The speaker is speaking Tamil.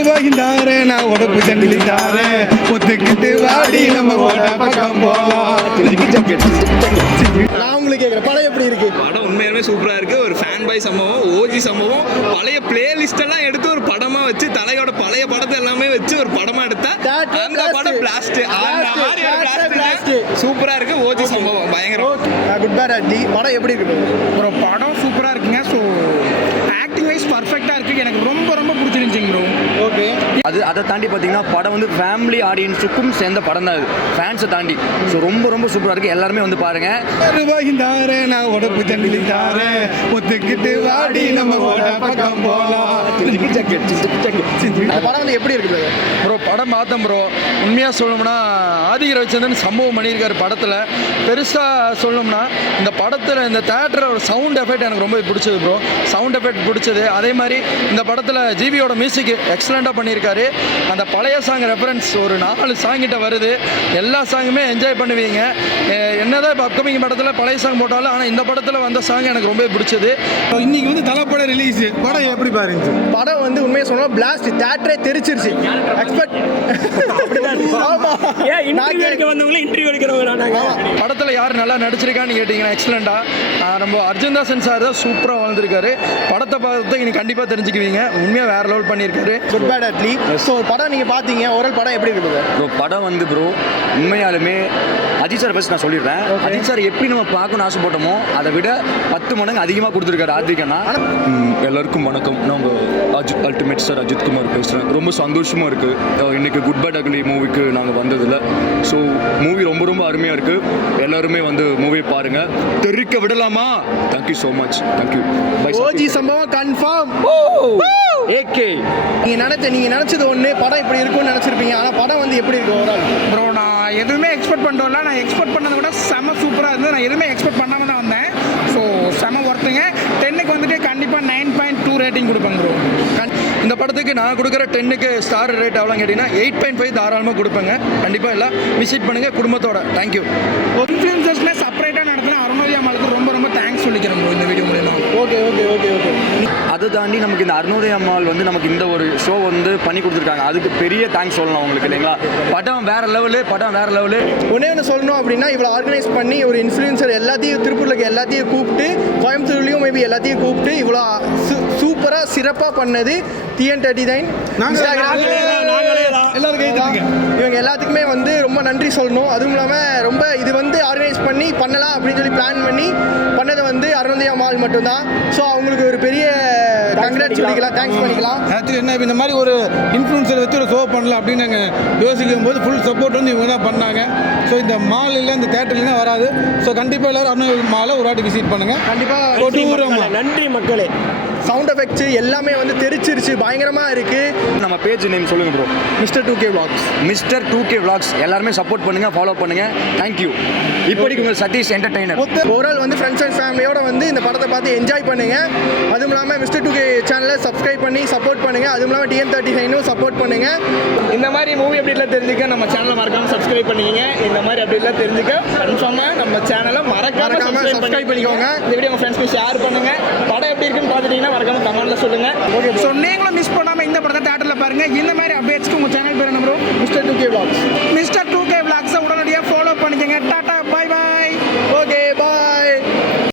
ரூபாய்ந்தாரே நான் உடப்பு சங்கிலித்தாரே ஒத்துக்கிட்டு வாடி நம்ம ஓட பக்கம் போலாம். நான் உங்களுக்கு கேட்குறேன், படம் எப்படி இருக்கு? படம் உண்மையாலுமே சூப்பராக இருக்குது. ஒரு ஃபேன் பாய் சம்பவம், ஓஜி சம்பவம், பழைய பிளேலிஸ்டெல்லாம் எடுத்து ஒரு படமாக வச்சு தலையோட பழைய படத்தை எல்லாமே வச்சு ஒரு படமாக எடுத்தா அந்த படம் பிளாஸ்ட். சூப்பராக இருக்கு. ஓஜி சம்பவம் பயங்கரம். குட் பேட் அடி படம் எப்படி இருக்கு? ப்ரோ படம் சூப்பராக இருக்குங்க. ஸோ ஆக்டிங் வைஸ் பர்ஃபெக்டாக இருக்குது. எனக்கு ரொம்ப ரொம்ப பிடிச்சிருந்துச்சிங்க ப்ரோ. ஓகே, அதை தாண்டி பார்த்தீங்கன்னா படம் வந்து ஃபேமிலி ஆடியன்ஸுக்கும் சேர்ந்த படம் தான் அது, ஃபேன்ஸை தாண்டி. ஸோ ரொம்ப ரொம்ப சூப்பராக இருக்குது. எல்லாருமே வந்து பாருங்கள். ரூபாய்ந்தாரே நான் உடப்பு சங்கிலித்தாரே ஒத்துக்கிட்டு வாடி நம்ம ஓட பக்கம் போலாம். அந்த படம் வந்து எப்படி இருக்குது? ப்ரோ படம் பார்த்தேன் ப்ரோ. உண்மையாக சொல்லணும்னா ஆதி ரவிச்சந்திரன் சம்பவம் பண்ணியிருக்காரு படத்தில். பெருசாக சொல்லணும்னா இந்த படத்தில் இந்த தேட்டரோட சவுண்ட் எஃபெக்ட் எனக்கு ரொம்ப பிடிச்சது ப்ரோ. சவுண்ட் எஃபெக்ட் பிடிச்சது. அதே மாதிரி இந்த படத்தில் ஜிவியோட மியூசிக் எக்ஸலண்ட்டாக பண்ணியிருக்காரு. அந்த பழைய சாங் ரெஃபரன்ஸ் ஒரு 4 சாங்கிட்ட வருது. எல்லா சாங்குமே என்ஜாய் பண்ணுவீங்க. என்னதான் இப்போ அப்கமிங் படத்தில் பழைய சாங் போட்டாலும், ஆனால் இந்த படத்தில் வந்த சாங் எனக்கு ரொம்ப பிடிச்சது. இன்னைக்கு வந்து தலைப்பட ரிலீஸ். படம் எப்படி பாருங்க? படம் வந்து உண்மையை சொன்னால் பிளாஸ்ட், தேட்டரே தெரிச்சிருச்சு. எக்ஸ்பெக்ட் படத்தில் யார் நல்லா நடிச்சிருக்கான்னு கேட்டிங்கன்னா எக்ஸலண்ட்டாக நம்ம அர்ஜுன் தாசன் சார் தான் சூப்பராக வாழ்ந்துருக்காரு. படத்தை பார்த்து நீங்கள் கண்டிப்பாக தெரிஞ்சுக்குவீங்க. உண்மையாக வேறு லெவல் பண்ணியிருக்காரு. Good bad Atlee. ஸோ படம் நீங்கள் பார்த்தீங்க, ஓரல் படம் எப்படி இருக்குது? ப்ரோ படம் வந்து ப்ரோ உண்மையாலுமே அஜித் சார் ஃபஸ்ட் நான் சொல்லிடுறேன். அஜித் சார் எப்படி நம்ம பார்க்கணும்னு ஆசைப்பட்டோமோ அதை விட 10 மடங்கு அதிகமாக கொடுத்துருக்காரு ஆத்விகனா. எல்லாருக்கும் வணக்கம். நாங்கள் அல்டிமேட் ஸ்டார் அஜித் குமார் பேசுகிறேன். ரொம்ப சந்தோஷமாக இருக்குது இன்றைக்கி குட் பேட் அக்லி மூவிக்கு நாங்கள் வந்ததில்ல. ஸோ மூவி ரொம்ப ரொம்ப அருமையாக இருக்குது. எல்லாருமே வந்து மூவி பாருங்கள். தெரிவிக்க விடலாமா? Thank you so much. Thank you. OG சம்பவம் கன்ஃபார்ம். ஏகே நீங்கள் நினச்சது ஒன்று, படம் இப்படி இருக்கும்னு நினச்சிருப்பீங்க. ஆனால் படம் வந்து எப்படி இருக்கு ஓவரால்? ப்ரோ நான் எதுவுமே எக்ஸ்பெக்ட் பண்ணிட்டோம்ல. நான் எக்ஸ்பெக்ட் பண்ணதை விட செம சூப்பராக இருந்தது. நான் எதுவுமே எக்ஸ்பெக்ட் பண்ணாமல் தான் வந்தேன். ஸோ செம ஒர்த்துங்க. 10க்கு வந்துட்டு கண்டிப்பாக 9.2 ரேட்டிங் கொடுப்பேன் ப்ரோ. இந்த படத்துக்கு நான் கொடுக்குற 10க்கு ஸ்டார் ரேட் எவ்வளோ கேட்டிங்கன்னா 8.5 தாராளமாக கொடுப்பேங்க. கண்டிப்பாக எல்லாம் விசிட் பண்ணுங்கள் குடும்பத்தோட. தேங்க்யூ. இன்ஃப்ளூயன்சர்ஸ்மே செப்பரேட்டாக நடத்தின அருணோதயா அம்மாளுக்கு ரொம்ப ரொம்ப தேங்க்ஸ் சொல்லிக்கிறேன் ப்ரோ இந்த வீடியோ மூலமா. Okay okay okay okay. அதை தாண்டி நமக்கு இந்த அருணோதயா அம்மாள் வந்து நமக்கு இந்த ஒரு ஷோ வந்து பண்ணி கொடுத்துருக்காங்க. அதுக்கு பெரிய தேங்க்ஸ் சொல்லணும் அவங்களுக்கு இல்லைங்களா. படம் வேறு லெவலு. ஒன்று சொல்லணும் அப்படின்னா இவ்வளோ ஆர்கனைஸ் பண்ணி ஒரு இன்ஃப்ளூயன்சர் எல்லாத்தையும் திருப்பூரில் இருக்க எல்லாத்தையும் கூப்பிட்டு, கோயம்புத்தூர்லேயும் மேபி எல்லாத்தையும் கூப்பிட்டு இவ்வளோ சூப்பராக சிறப்பாக பண்ணது TN39 இவங்க எல்லாத்துக்குமே வந்து ரொம்ப நன்றி சொல்லணும். அதுவும் இல்லாமல் ரொம்ப இது வந்து ஆர்கனைஸ் பண்ணி பண்ணலாம் அப்படின்னு சொல்லி பிளான் பண்ணி பண்ணது வந்து அருணோதயா அம்மாள் மட்டும்தான். ஸோ அவங்களுக்கு ஒரு பெரிய கங்க்ராட்ஸ் சொல்லிக்கலாம், தேங்க்ஸ் பண்ணிக்கலாம். ஆக்சுவலி என்ன இந்த மாதிரி ஒரு இன்ஃப்ளூன்சர் வச்சு ஒரு ஷோ பண்ணலாம் அப்படின்னு நாங்கள் யோசிக்கும் போது ஃபுல் சப்போர்ட் வந்து இவங்க தான் பண்ணாங்க. ஸோ இந்த மால் இல்லை, இந்த தேட்டர்லாம் வராது. ஸோ கண்டிப்பாக எல்லோரும் அருணோதயா மாலை ஒரு வாட்டி விசிட் பண்ணுங்கள். கண்டிப்பாக நன்றி மக்களே. சவுண்ட் எஃபெக்ட்ஸ் எல்லாமே வந்து தெரிச்சிருச்சு, பயங்கரமாக இருக்குது. நம்ம பேஜ் நேம் சொல்லுங்கள் bro. Mister 2K Vlogs. Mister 2K Vlogs எல்லாருமே சப்போர்ட் பண்ணுங்கள், ஃபாலோ பண்ணுங்கள். தேங்க்யூ. இப்போதைக்கு உங்கள் சதீஷ் என்டர்டெய்னர். ஓவரால் வந்து ஃப்ரெண்ட்ஸ் அண்ட் ஃபேமிலியோட வந்து இந்த படத்தை பார்த்து என்ஜாய் பண்ணுங்கள். அதுவும் இல்லாமல் மிஸ்டர் 2K சேனலை சப்ஸ்கிரைப் பண்ணி சப்போர்ட் பண்ணுங்கள். அதுவும் இல்லாமல் TN39 சப்போர்ட் பண்ணுங்கள். இந்த மாதிரி மூவி அப்படிலாம் தெரிஞ்சுக்க நம்ம சேனலை மறக்காமல் சப்ஸ்கிரைப் பண்ணிக்கங்க. இந்த மாதிரி அப்படிலாம் தெரிஞ்சுக்க கன்ஃபார்மாக நம்ம சேனலை மறக்காமல் சப்ஸ்கிரைப் பண்ணிக்கோங்க. இந்த வீடியோ உங்கள் ஃப்ரெண்ட்ஸ்க்கு ஷேர் பண்ணுங்கள். படம் எப்படி இருக்குன்னு பார்த்துட்டீங்கன்னா மறக்காமல் கமெண்ட்டில் சொல்லுங்கள். ஸோ நீங்களும் மிஸ் பண்ணாமல் இந்த படத்தை தேட்டரில் பாருங்கள். இந்த மாதிரி